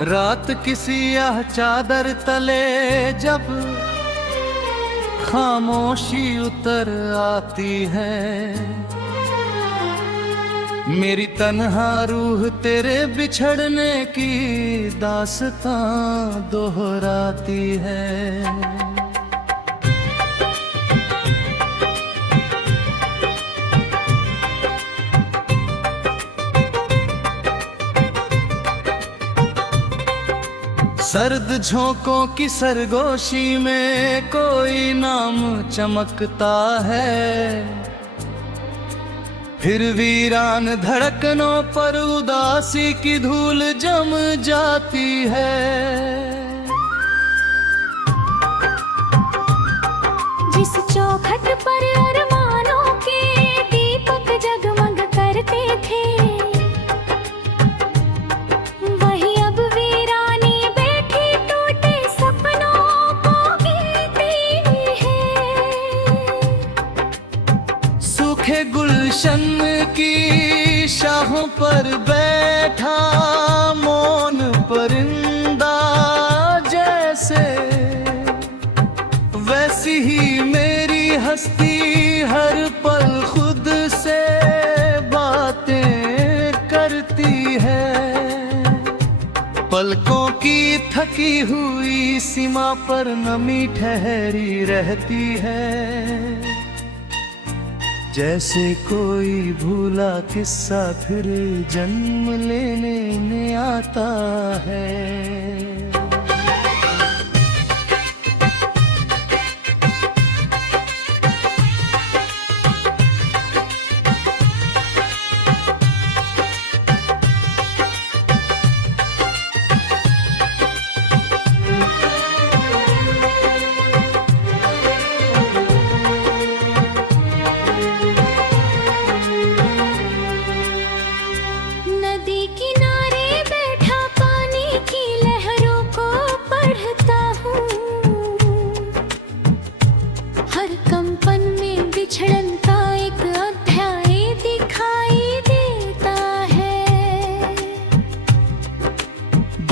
रात किसी यह चादर तले जब खामोशी उतर आती है, मेरी तन्हा रूह तेरे बिछड़ने की दास्तां दोहराती है। सर्द झोंकों की सरगोशी में कोई नाम चमकता है, फिर वीरान धड़कनों पर उदासी की धूल जम जाती है। जिस चौखट पर अरमानों के दीपक जगमग करते थे, वही अब वीरानी बैठी टूटे सपनों को गिनती है। सूखे गुलशन की शाहों पर बैठा मौन परिंदा जैसे, वैसी ही मेरी हस्ती हर पल खुद से बातें करती है। पलकों की थकी हुई सीमा पर नमी ठहरी रहती है, जैसे कोई भूला किस्सा फिर जन्म लेने आता है।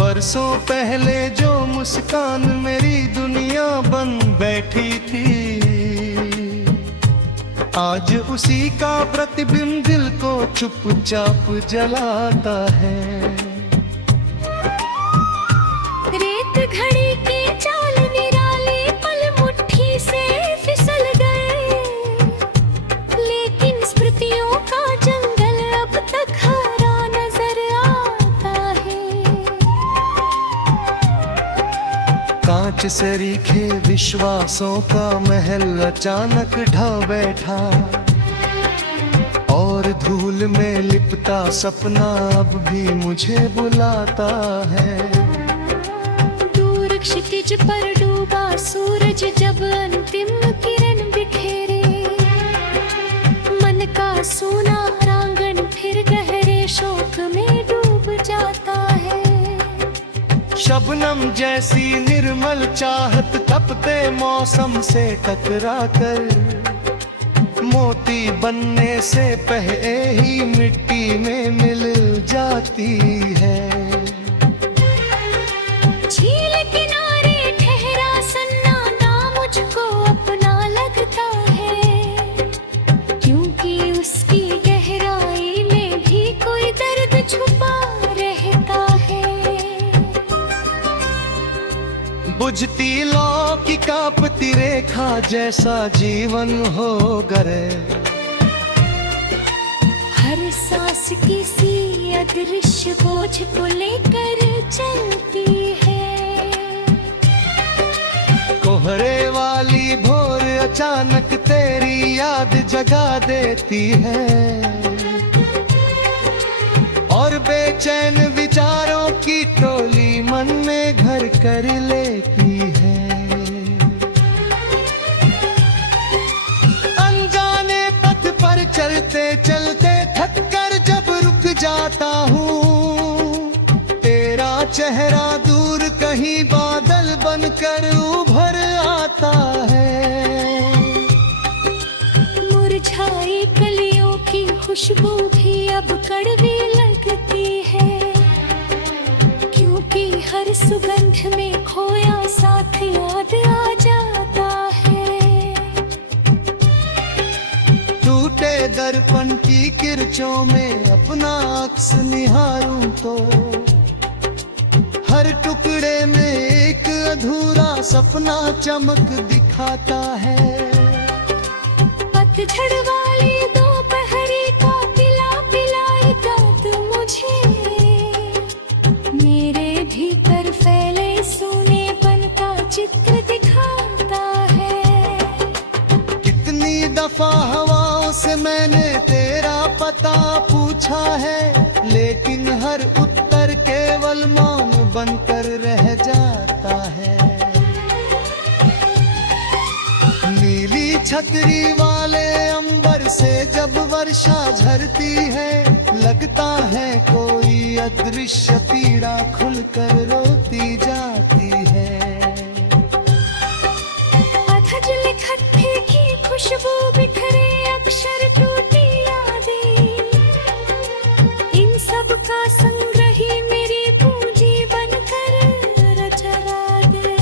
बरसों पहले जो मुस्कान मेरी दुनिया बन बैठी थी, आज उसी का प्रतिबिंब दिल को चुपचाप जलाता है। रेत घड़ी की चाल निराली पल मुट्ठी से फिसल गए, लेकिन स्मृतियों का जंगल अब तक हरा नजर आता है। कांच से रिखे विश्वासों का महल अचानक ढह बैठा, और धूल में लिपटा सपना अब भी मुझे बुलाता है। दूर क्षितिज पर डूबा सूरज जब अंतिम किरण बिखेरे, मन का सोना प्रांगण फिर गहरे शोक में डूब जाता है। शबनम जैसी निर्मल चाहत तपते मौसम से टकरा कर, मोती बनने से पहले ही मिट्टी में मिल जाती है। झील किनारे ठहरा सन्नाटा मुझको अपना लगता है, क्योंकि उसकी गहराई में भी कोई दर्द छुपा रहता है। बुझती लौ की कांपती रेखा जैसा जीवन हो गए, हर सांस किसी अदृश्य बोझ को लेकर चलती है। कोहरे वाली भोर अचानक तेरी याद जगा देती है, और बेचैन विचारों की टोली मन में घर कर लेती है। अनजाने पथ पर चलते चलते थक कर जब रुक जाता हूँ, तेरा चेहरा दूर कहीं बादल बनकर उभर आता है। मुरझाई कलियों की खुशबू भी अब कड़वी लगती है, क्योंकि शीशों में अपना अक्स निहारूं तो हर टुकड़े में एक अधूरा सपना चमक दिखाता है। पतझड़ वाली दोपहरी को पिला पिलाई रात मुझे मेरे भीतर फैले सोनेपन का चित्र दिखाता है। कितनी दफा हवाओं से मैंने तेरा पता पूछा है, लेकिन हर उत्तर केवल मौन बनकर रह जाता है। नीली छतरी वाले अंबर से जब वर्षा झरती है, लगता है कोई अदृश्य पीड़ा खुलकर रोती जाती है। अधजल खट्टे की खुशबू बिखरे अक्षर टूटी यादें, इन सब का संग्रही मेरी पूंजी बनकर रचरा दे।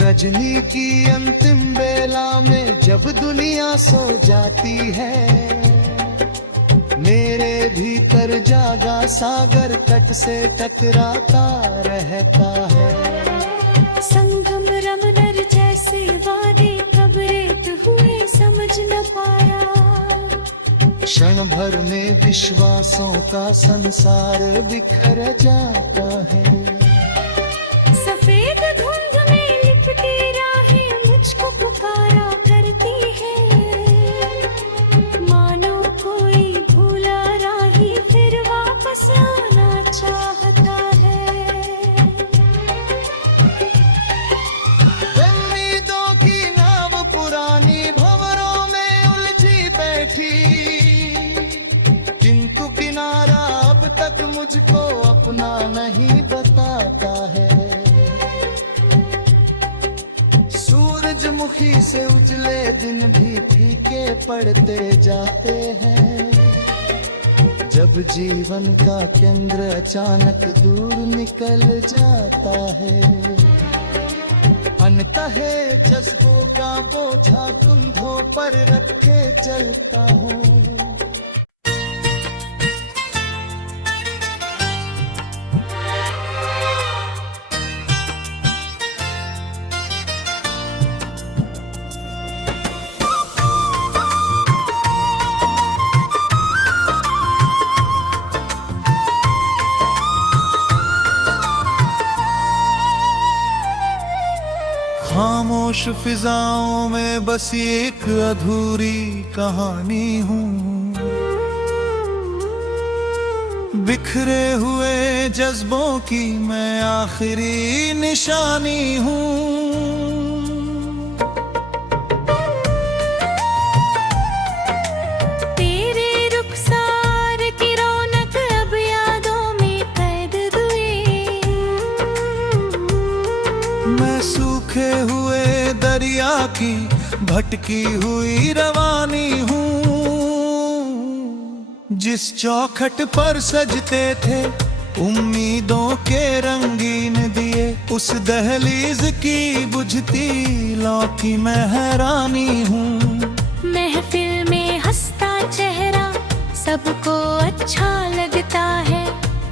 रजनी की अंतिम बेला में जब दुनिया सो जाती है, मेरे भीतर जागा सागर तट से टकराता रहता है। संगम रमनर जैसे वादे कब रेत हुए समझ न पाया, क्षण भर में विश्वासों का संसार बिखर जाता है। सफेद धुंध में लिपटी राहें मुझको पुकारा करती है, मानो कोई भूला राही फिर वापस आना चाहता है। उम्मीदों की नाव पुरानी भंवरों में उलझी बैठी, किंतु किनारा अब तक मुझको अपना नहीं बताता है। सूरजमुखी से उजले दिन भी फीके पड़ते जाते हैं, जब जीवन का केंद्र अचानक दूर निकल जाता है। अनकहे जज्बों का बोझा कंधों पर रखे चलता हूँ। खामोश फिजाओं में बसी एक अधूरी कहानी हूँ, बिखरे हुए जज्बों की मैं आखिरी निशानी हूँ। तेरे रुखसार की रौनक अब यादों में कैद हुई, मैं सूखे हुए दरिया की भटकी हुई रवानी हूँ। जिस चौखट पर सजते थे उम्मीदों के रंगीन दिए, उस दहलीज की बुझती लौ की मैं हैरानी हूँ। महफिल में हंसता चेहरा सबको अच्छा लगता है,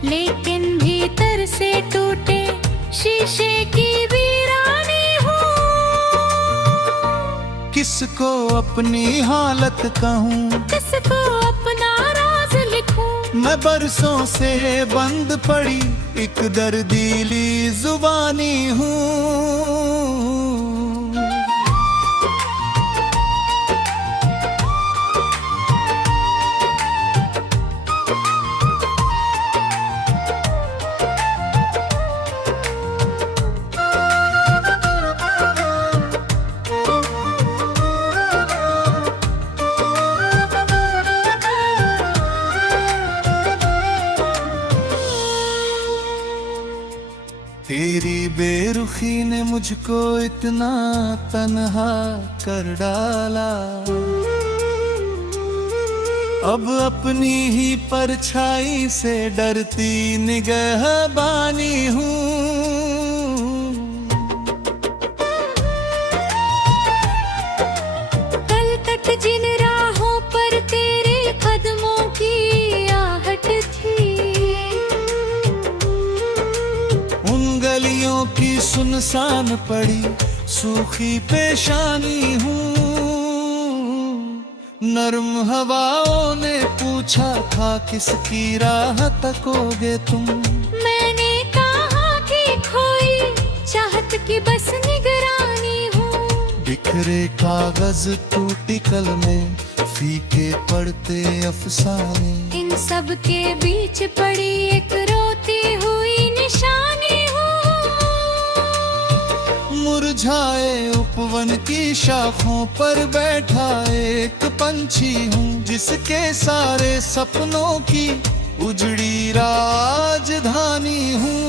लेकिन भीतर से टूटे शीशे की वीरानी हूँ। किसको अपनी हालत कहूँ, किसको अपना राज लिखूं, मैं बरसों से बंद पड़ी एक दर्दीली जुबानी हूँ। तेरी बेरुखी ने मुझको इतना तन्हा कर डाला, अब अपनी ही परछाई से डरती निगहबानी हूँ। कल तक सुनसान पड़ी सूखी पेशानी हूँ। नर्म हवाओं ने पूछा था किसकी राह तकोगे तुम। मैंने कहा कि खोई चाहत की बस निगरानी हूँ। बिखरे कागज टूटी कलमें फीके पड़ते अफसाने। इन सब के बीच पड़ी एक रोती हुई निशानी हूँ। मुरझाए उपवन की शाखों पर बैठा एक पंछी हूँ, जिसके सारे सपनों की उजड़ी राजधानी हूँ।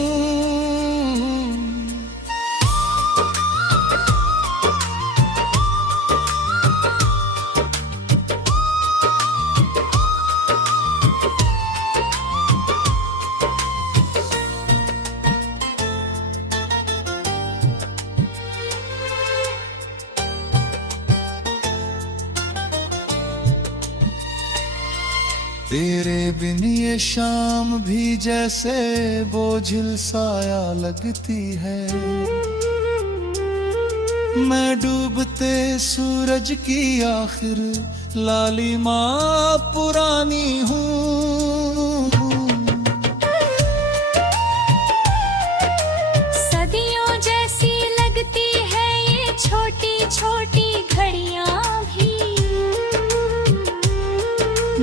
तेरे बिन ये शाम भी जैसे बोझिल साया लगती है। मैं डूबते सूरज की आखिर लालिमा पुरानी हूँ। सदियों जैसी लगती है ये छोटी छोटी घड़ियां भी।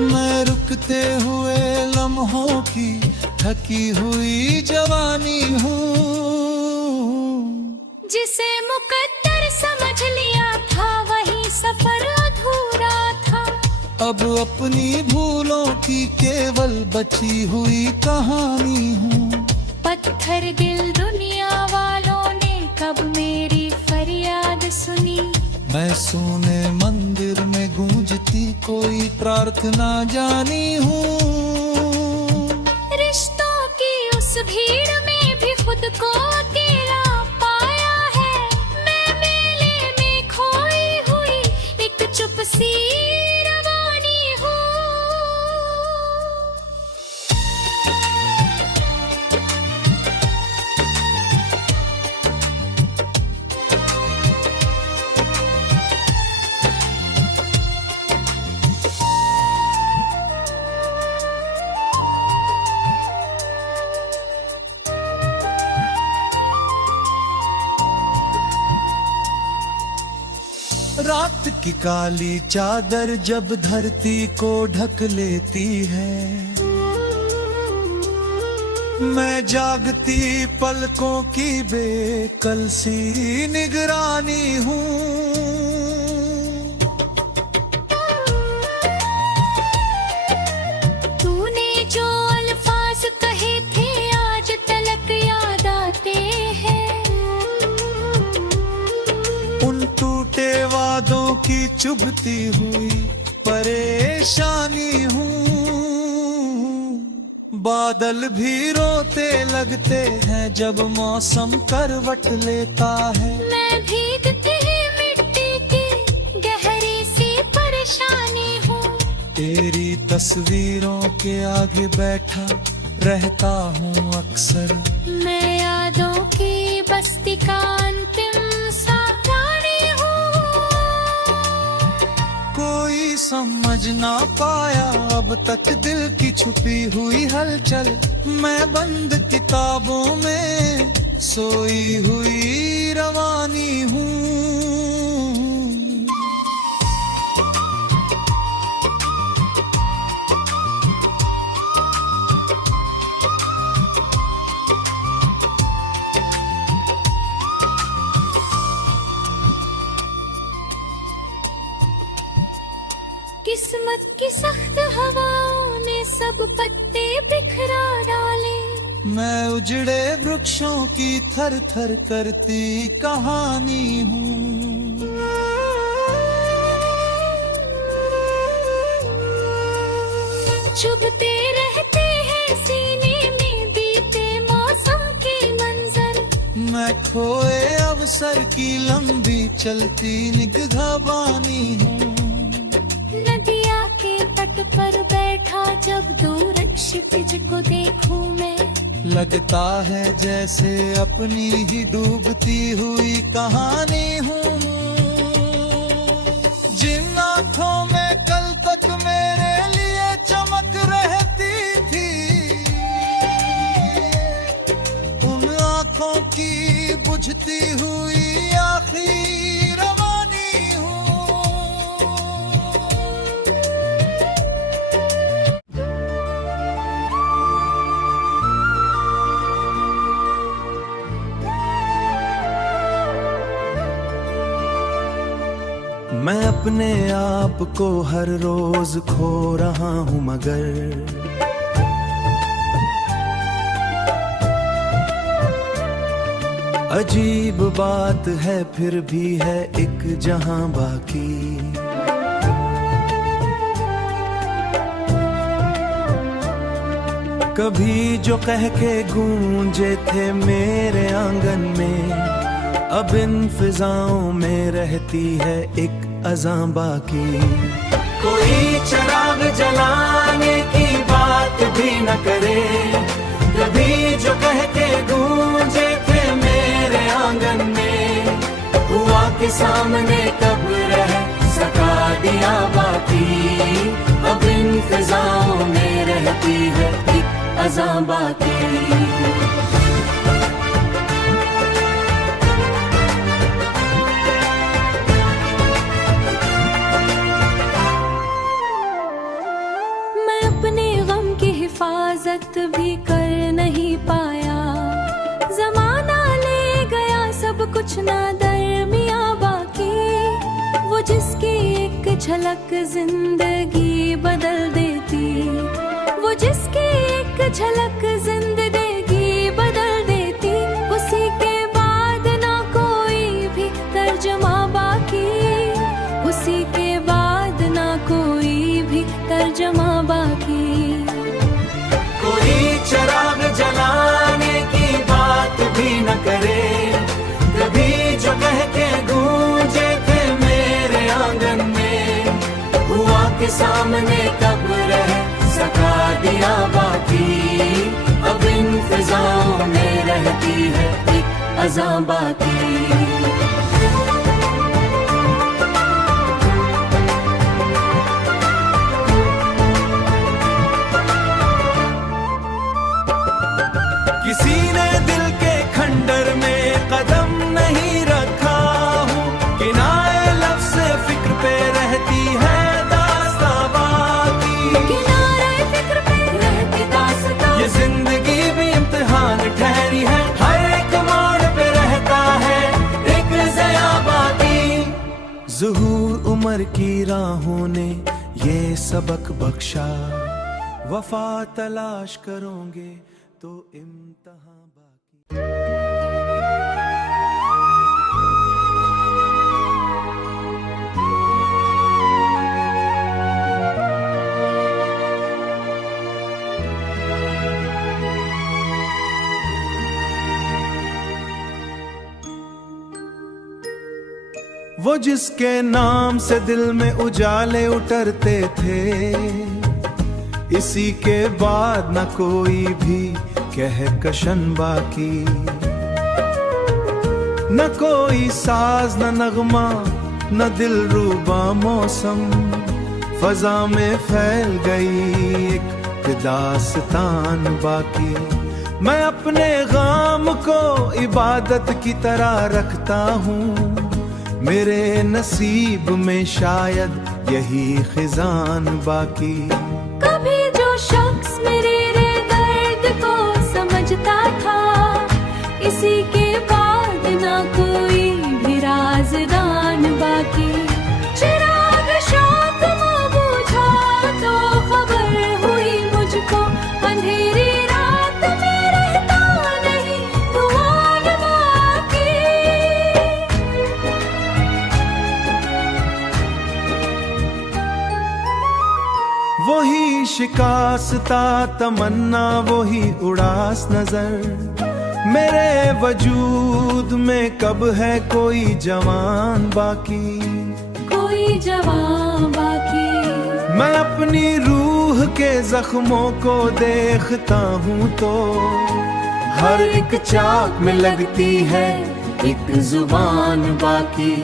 मैं रुकते हुए लम्हों की थकी हुई जवानी हूँ। जिसे मुकद्दर समझ लिया था वही सफर अधूरा था। अब अपनी भूलों की केवल बची हुई कहानी हूँ। पत्थर दिल दुनिया वालों ने कब मेरी फरियाद सुनी। मैं सोने मंदिर में गूंजती कोई प्रार्थना जानी हूँ। रिश्तों की उस भीड़ में भी खुद को अकेला पाया है। मैं मेले में खोई हुई एक चुप सी रवानी हूँ। रात की काली चादर जब धरती को ढक लेती है। मैं जागती पलकों की बेकल सी निगरानी हूँ। तूने जो अल्फाज कहे थे आज तलक याद आते हैं। उन टूटे वादों की चुभती हुई परेशानी हूँ। बादल भी रोते लगते हैं जब मौसम करवट लेता है। मैं भीगती मिट्टी की गहरी सी परेशानी हूँ। तेरी तस्वीरों के आगे बैठा रहता हूँ अक्सर। मैं यादों की बस्ती का अंतिम सा प्राणी हूँ। कोई समझ ना पाया अब तक दिल की छुपी हुई हलचल। मैं बंद किताबों में सोई हुई रवानी हूँ। किस्मत की सख्त हवाओं ने सब पत्ते बिखरा डाले। मैं उजड़े वृक्षों की थर थर करती कहानी हूँ। चुभते रहते हैं सीने में बीते मौसम के मंजर। मैं खोए अवसर की लंबी चलती निगहबानी हूँ। नदिया के तट पर बैठा जब दूर क्षितिज को देखूं मैं। लगता है जैसे अपनी ही डूबती हुई कहानी हूँ। जिन आँखों में कल तक मेरे लिए चमक रहती थी, उन आँखों की बुझती हुई आखिर रवानी हूँ। मैं अपने आप को हर रोज खो रहा हूँ, मगर अजीब बात है फिर भी है एक जहां बाकी। कभी जो कह के गूंजे थे मेरे आंगन में, अब इन फिजाओं में रहती है एक अज़ां बाकी। कोई चिराग जलाने की बात भी न करे, कभी जो कह के गूंजे थे मेरे आंगन में, हुआ के सामने कब रह सका दिया बाकी। अब इन फिजाओं में रहती है एक अज़ां बाकी। हिफाजत भी कर नहीं पाया, जमाना ले गया सब कुछ ना दरमियां बाकी। वो जिसकी एक झलक जिंदगी बदल देती, वो जिसकी एक झलक जिंदगी बदल देती, उसी के बाद ना कोई भी तर्जमा बाकी। उसी के बाद ना कोई भी तर्जमा बाकी। चिराग जलाने की बात भी न करे, कभी जो कह के गूंजे थे मेरे आंगन में, हुआ के सामने कब रह सका दिया बाकी। अब इन फिजाओं में रहती है एक अज़ां बाकी। किसी ने दिल के खंडर में कदम नहीं रखा हूँ, किनारे लफ्ज़ से फिक्र पे रहती है दास्तां बाकी। किनारे फिक्र पे रहती दास्तां, ये जिंदगी भी इम्तिहान ठहरी है, हर एक मोड़ पे रहता है एक ज़या बाकी। ज़ुहूर उम्र की राहों ने ये सबक बख्शा, वफा तलाश करोगे तो इम्तिहान बाकी। वो जिसके नाम से दिल में उजाले उतरते थे, इसी के बाद न कोई भी कह कशन बाकी। न कोई साज न नगमा न दिल रूबा मौसम, फजा में फैल गई एक दास्तान बाकी। मैं अपने गाम को इबादत की तरह रखता हूँ, मेरे नसीब में शायद यही खिजान बाकी। कभी जो शख्स मेरे दर्द को समझता था, इसी के बाद ना कोई भी राज़दान बाकी। चिराग शौक में बुझा तो खबर हुई मुझको, अंधेरी रात में रहता नहीं धुआं बाकी। वही शिकास्ता तमन्ना वही उड़ास नजर, मेरे वजूद में कब है कोई जवान बाकी। कोई जवान बाकी। मैं अपनी रूह के जख्मों को देखता हूँ तो हर एक चाक में लगती है एक जुबान बाकी।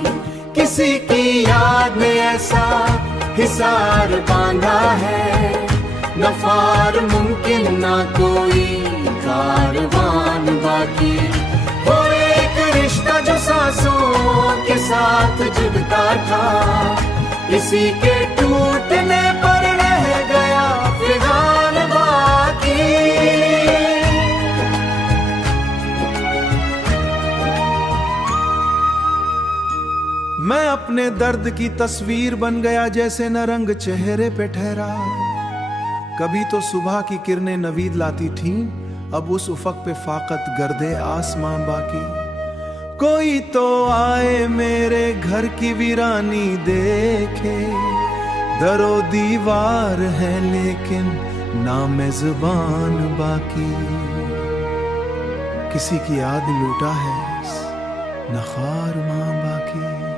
किसी की याद में ऐसा हिसार बांधा है, न फार मुमकिन ना कोई कारवान बाकी। वो एक रिश्ता जो सांसों के साथ जुड़ता था, इसी के टूटने पर रह गया फिलहाल बाकी। मैं अपने दर्द की तस्वीर बन गया, जैसे न रंग चेहरे पे ठहरा। कभी तो सुबह की किरणें नवीद लाती थीं, अब उस उफक पे फाकत गर्दे आसमां बाकी। कोई तो आए मेरे घर की वीरानी देखे, दरो दीवार है लेकिन नाम ज़ुबान बाकी। किसी की याद लूटा है न खार मां बाकी।